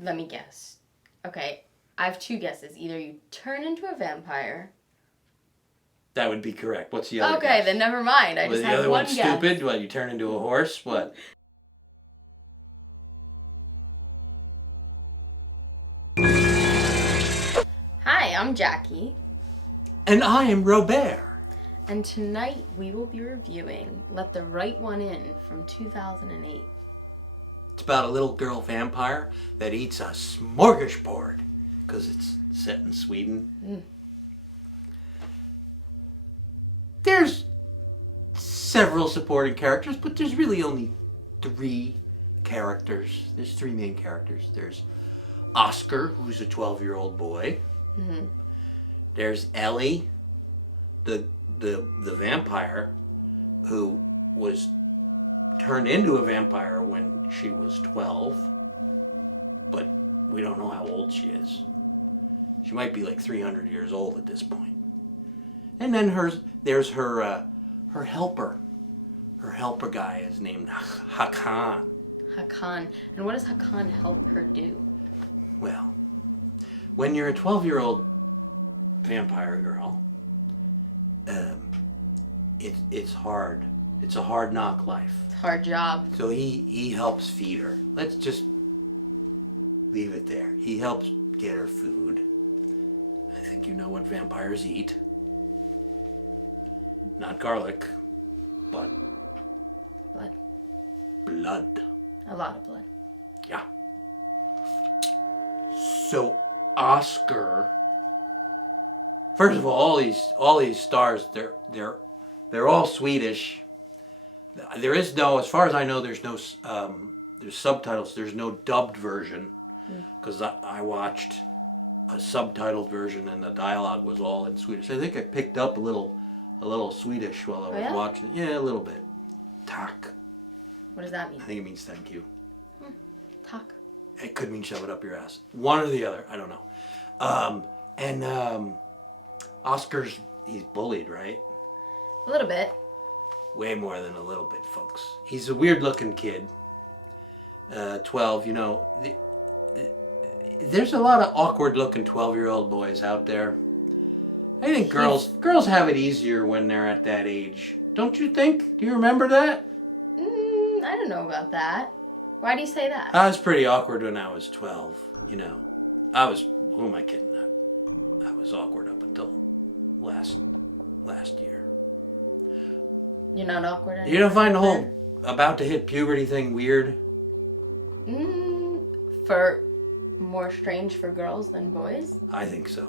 Let me guess. Okay, I have two guesses. Either you turn into a vampire. That would be correct. What's the other Okay, guess? then never mind. I just have the other one one's guess. stupid? What, you turn into a horse? What? Hi, I'm Jackie. And I am Robert. And tonight we will be reviewing Let the Right One In from 2008. It's about a little girl vampire that eats a smorgasbord because it's set in Sweden. There's several supporting characters, but there's really only three characters. There's three main characters. There's Oscar, who's a 12-year-old boy. Mm-hmm. There's Ellie, the vampire, who was turned into a vampire when she was 12, but we don't know how old she is. She might be like 300 years old at this point. And then there's her helper. Her helper guy is named Hakan. Hakan. And what does Hakan help her do? Well, when you're a 12-year-old vampire girl, it's hard. It's a hard knock life. It's a hard job. So he helps feed her. Let's just leave it there. He helps get her food. I think you know what vampires eat. Not garlic, but Blood. blood. A lot of blood. Yeah. So Oscar, first of all these stars, they're all Swedish. There is no, as far as I know, there's no there's subtitles. There's no dubbed version because I watched a subtitled version and the dialogue was all in Swedish. I think I picked up a little Swedish while I was watching. Yeah, a little bit. Tack. What does that mean? I think it means thank you. Talk. It could mean shove it up your ass. One or the other. I don't know. And Oscar's, he's bullied, right? A little bit. Way more than a little bit, folks. He's a weird-looking kid. 12, you know. There's a lot of awkward-looking 12-year-old boys out there. I think girls have it easier when they're at that age. Don't you think? Do you remember that? I don't know about that. Why do you say that? I was pretty awkward when I was 12, you know. Who am I kidding? I was awkward up until last year. You're not awkward anymore? You don't find the whole about to hit puberty thing weird? For more strange for girls than boys? I think so.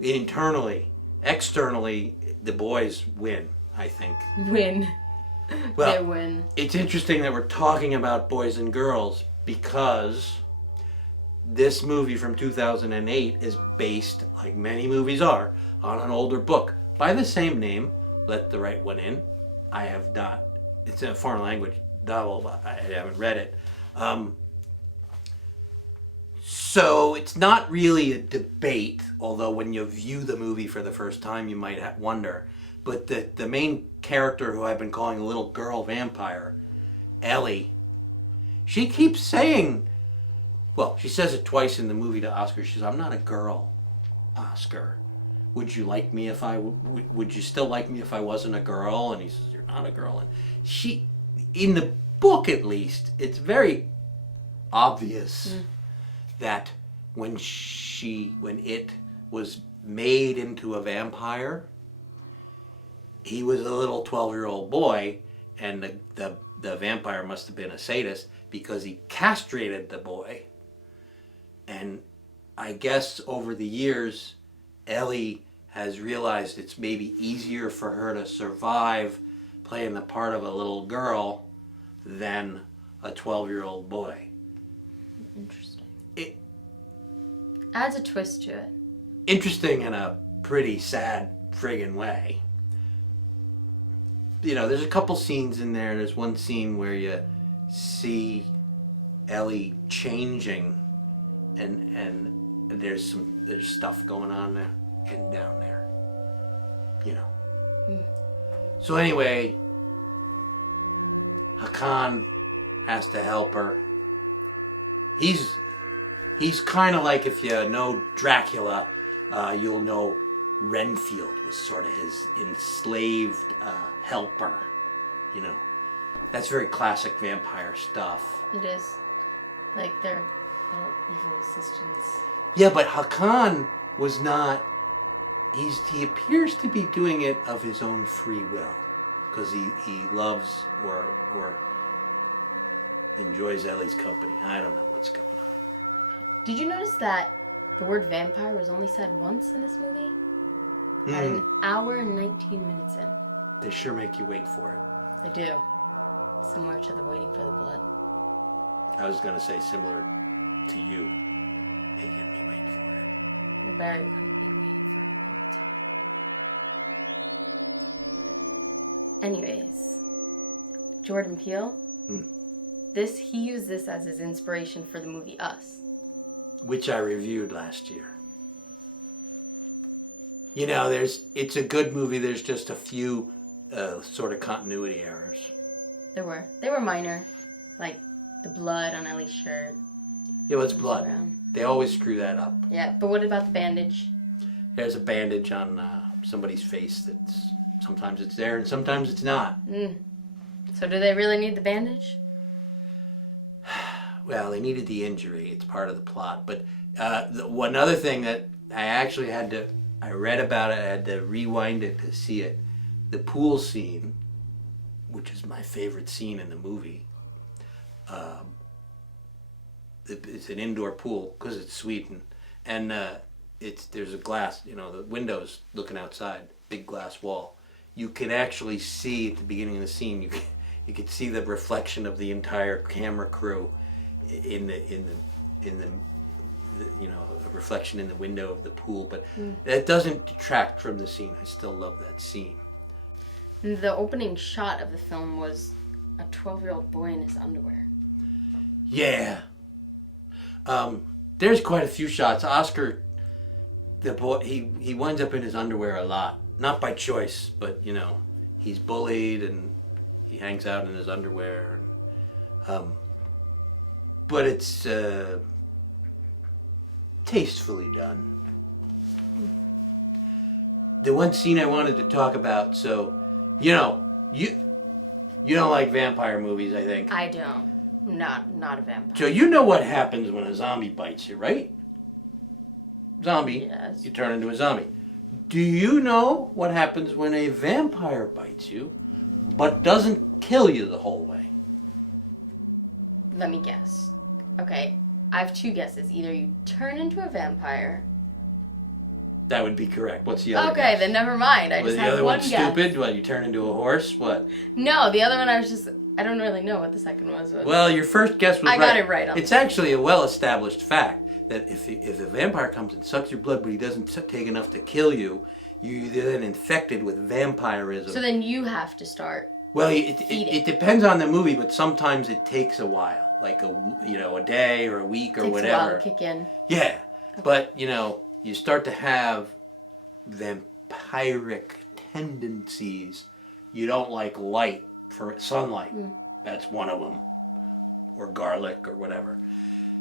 Internally, externally, the boys win, I think. Win. Well, They win. It's interesting that we're talking about boys and girls because this movie from 2008 is based, like many movies are, on an older book by the same name, Let the Right One In. I have not, it's in a foreign language novel, but I haven't read it. So it's not really a debate, although when you view the movie for the first time you might wonder. But the main character, who I've been calling a little girl vampire, Ellie, she keeps saying, well, she says it twice in the movie to Oscar. She says, "I'm not a girl, Oscar. Would you like me if would you still like me if I wasn't a girl?" And he says, "You're not a girl." And she, in the book at least, it's very obvious that when it was made into a vampire, he was a little 12-year-old boy, and the vampire must have been a sadist because he castrated the boy. And I guess over the years, Ellie has realized it's maybe easier for her to survive playing the part of a little girl than a 12-year-old boy. Interesting. It adds a twist to it. Interesting in a pretty sad friggin' way. You know, there's a couple scenes in there. There's one scene where you see Ellie changing, and there's stuff going on there and down there. You know. So anyway, Hakan has to help her. He's He's kind of like, if you know Dracula, you'll know Renfield was sort of his enslaved helper. You know, that's very classic vampire stuff. It is. Like their little evil assistants. Yeah, but Hakan was not. He appears to be doing it of his own free will, because he loves or enjoys Ellie's company. I don't know what's going on. Did you notice that the word vampire was only said once in this movie? At an hour and 19 minutes in. They sure make you wait for it. They do. Similar to the waiting for the blood. I was going to say similar to you, making me wait for it. You're very going to be waiting for a long time. Anyways, Jordan Peele, he used this as his inspiration for the movie Us. Which I reviewed last year. You know, it's a good movie. There's just a few sort of continuity errors. There were. They were minor. Like the blood on Ellie's shirt. Yeah, well, it's blood. Around. They always screw that up. Yeah, but what about the bandage? There's a bandage on somebody's face that's sometimes it's there and sometimes it's not. So do they really need the bandage? Well, they needed the injury. It's part of the plot. But one other thing that I actually I read about it, I had to rewind it to see it. The pool scene, which is my favorite scene in the movie, it's an indoor pool because it's Sweden. And there's a glass, the windows looking outside, big glass wall. You can actually see at the beginning of the scene, you could see the reflection of the entire camera crew in the a reflection in the window of the pool, but that doesn't detract from the scene. I still love that scene. The opening shot of the film was a 12-year-old boy in his underwear. Yeah. There's quite a few shots. Oscar, the boy, he winds up in his underwear a lot. Not by choice, but, he's bullied and he hangs out in his underwear. But it's tastefully done. The one scene I wanted to talk about, so, you don't like vampire movies, I think. I don't. Not a vampire. So you know what happens when a zombie bites you, right? Zombie, yes. You turn into a zombie. Do you know what happens when a vampire bites you, but doesn't kill you the whole way? Let me guess. Okay, I have two guesses. Either you turn into a vampire. That would be correct. What's the other Okay, guess? then never mind. I Was just the have other one one guess. stupid? What, you turn into a horse? What? No, the other one I don't really know what the second was. Well, your first guess was right. I got it right. It's actually a well-established fact that if a vampire comes and sucks your blood, but he doesn't take enough to kill you, you're then infected with vampirism. So then you have to start. Well, it depends on the movie, but sometimes it takes a while, like a day or a week or Takes whatever. a while to kick in. Yeah, okay. But you start to have vampiric tendencies. You don't like light for sunlight. That's one of them, or garlic or whatever.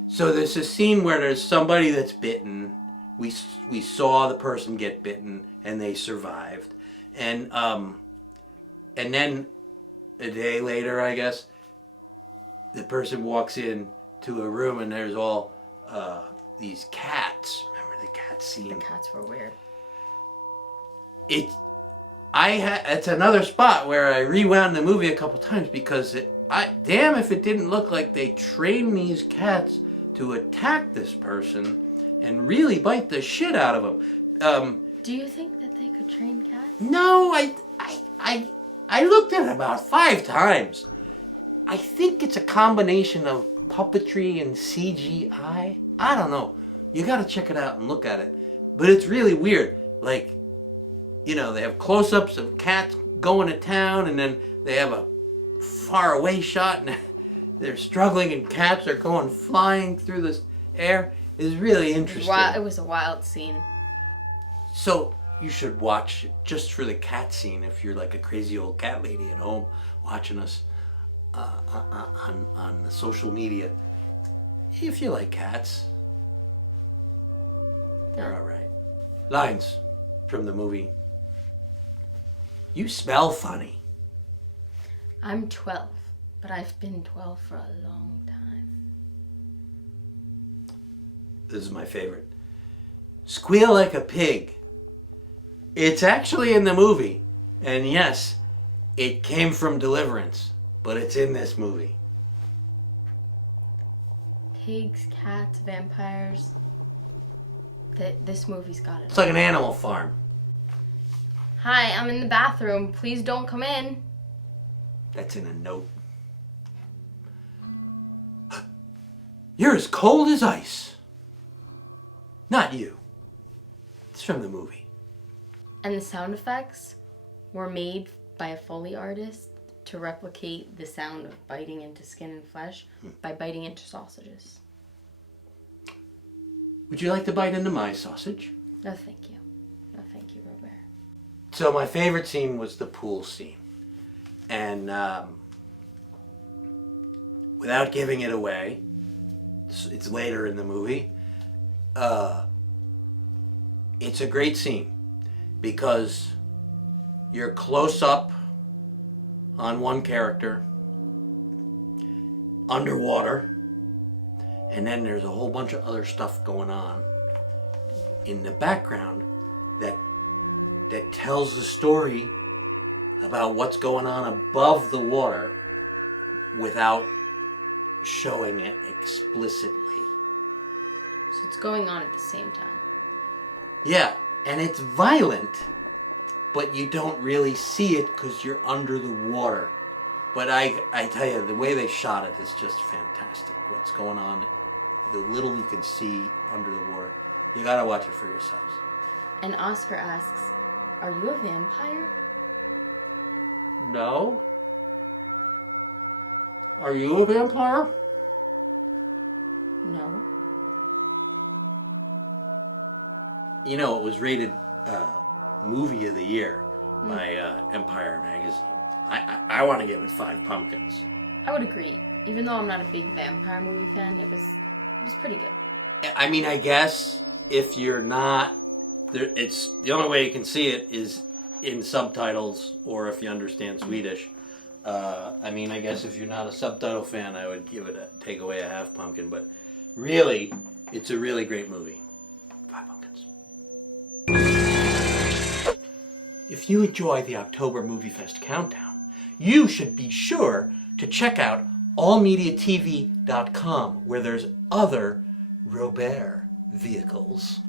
So there's a scene where there's somebody that's bitten. We saw the person get bitten and they survived, and then a day later, I guess, the person walks in to a room and there's all these cats. Remember the cat scene? The cats were weird. It's another spot where I rewound the movie a couple times because damn if it didn't look like they trained these cats to attack this person and really bite the shit out of them. Do you think that they could train cats? No, I looked at it about 5 times. I think it's a combination of puppetry and CGI. I don't know. You gotta check it out and look at it. But it's really weird. Like, they have close-ups of cats going to town, and then they have a far-away shot, and they're struggling, and cats are going flying through the air. It's really interesting. It was a wild scene. So you should watch it just for the cat scene if you're like a crazy old cat lady at home watching us on the social media. If you like cats, They're all right. Lines from the movie. You smell funny. I'm 12, but I've been 12 for a long time. This is my favorite. Squeal like a pig. It's actually in the movie. And yes, it came from Deliverance, but it's in this movie. Pigs, cats, vampires. This movie's got it. It's like an Animal Farm. Hi, I'm in the bathroom. Please don't come in. That's in a note. You're as cold as ice. Not you. It's from the movie. And the sound effects were made by a Foley artist to replicate the sound of biting into skin and flesh by biting into sausages. Would you like to bite into my sausage? No, thank you. No, thank you, Robert. So my favorite scene was the pool scene. And without giving it away, it's later in the movie, it's a great scene because you're close up on one character, underwater, and then there's a whole bunch of other stuff going on in the background that tells the story about what's going on above the water without showing it explicitly. So it's going on at the same time. Yeah, and it's violent, but you don't really see it because you're under the water. But I tell you, the way they shot it is just fantastic. What's going on, the little you can see under the water. You gotta watch it for yourselves. And Oscar asks, are you a vampire? No. Are you a vampire? No. You know, it was rated Movie of the Year by Empire Magazine. I want to give it 5 pumpkins. I would agree. Even though I'm not a big vampire movie fan, it was pretty good. I mean, I guess if you're not, it's the only way you can see it is in subtitles or if you understand Swedish. I mean, I guess if you're not a subtitle fan, I would give it take away a half pumpkin. But really, it's a really great movie. 5 pumpkins. If you enjoy the October Moviefest countdown, you should be sure to check out allmediatv.com, where there's other Robert vehicles.